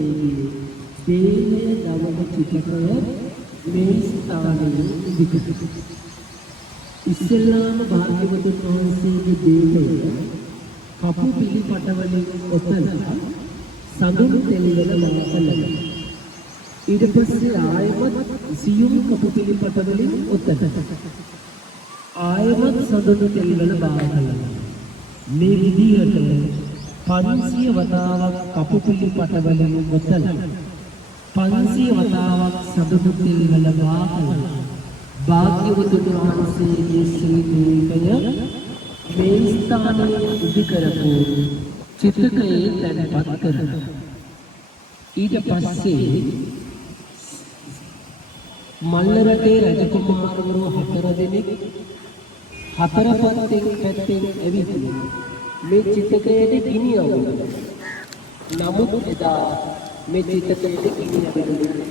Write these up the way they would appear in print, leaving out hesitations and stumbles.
වහන්සේගේ දේහය දවන චිතකය මේ ස්ථානයේ ඉදිකර. ඉස්ලාම භාග්‍යවතුන් වහන්සේගේ දේහය කපු පිළිපටවලින් ඔතලා සඳුන් තෙල්වල වාසලයි. ඊට පස්සේ ආයමත් සියුම් කපු පිළිපටවලින් ඔතලා ආයමත් සඳුන් තෙල්වල වාසලයි. මේ විදිහට 500 වතාවක් කපු පිළිපටවලින් ඔතලා 500 වතාවක් සඳුන් තෙල්වල වාසලයි. භාග්‍යවතුන් වහන්සේගේ ශ්‍රී දේහය මේ ස්ථානයේ ඉදි කරපු චිතකයේ තැන්පත් කරනවා. ඊට පස්සේ මල්ලරටේ රජකුමාරවරු 4 දෙනෙක් 4 පැත්තෙන් ඇවිත් මේ චිතකයට ගිනි අවුරුවා. නමුත් එදා මේ චිතකයට ගිනි අවුරුවා.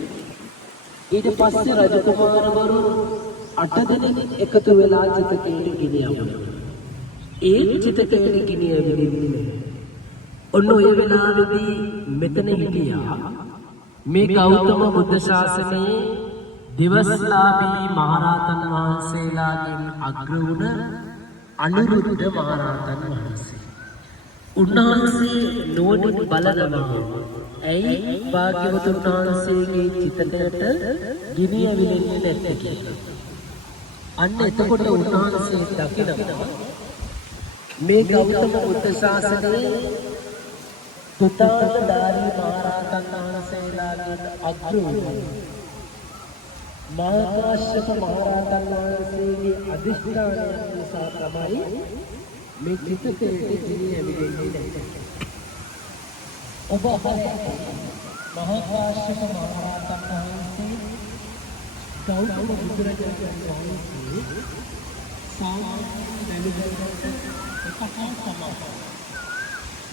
ඊට පස්සේ රජකුමාරවරු 8 දෙනෙක් එකතු වෙලා චිතකයට ගිනි අවුරුවා. ඒ චිතකයට ගිනි අවුරුන්නේ ඔන්න ඔය වෙලාවේදී මෙතන හිටියා මේ ගෞතම බුද්ධ ශාසනයේ දිවස්ලාභී මහරහතන් වහන්සේලාගෙන් අග්‍ර වුණ අනුරුද්ධ මහරහතන් වහන්සේ. උන්වහන්සේ නුවණින් බලනවා ඇයි භාග්‍යවතුන් වහන්සේගේ චිතකයට ගිනි ඇවිලෙන්නේ නැත්තේ කියලා. අන්න එතකොට උන්වහන්සේ දකිනවා මේ ගෞතම බුද්ධ ශාසනයේ තුතාගදාරී මහරහතන් වහන්සේලාගෙන් අග්‍ර වූ මහාකාශ්‍යප මහරහතන් වහන්සේගේ අධිෂ්ඨානය නිසා තමයි මේ චිතකයට ගිනි ඇවිලෙන්නේ නැත්තේ. ඔබ මහාකාශ්‍යප මහරහතන් වහන්සේ ගෞතම බුදුරජාණන් වහන්සේ සාමාන්‍ය දැනුමකට එකහා සමානයි.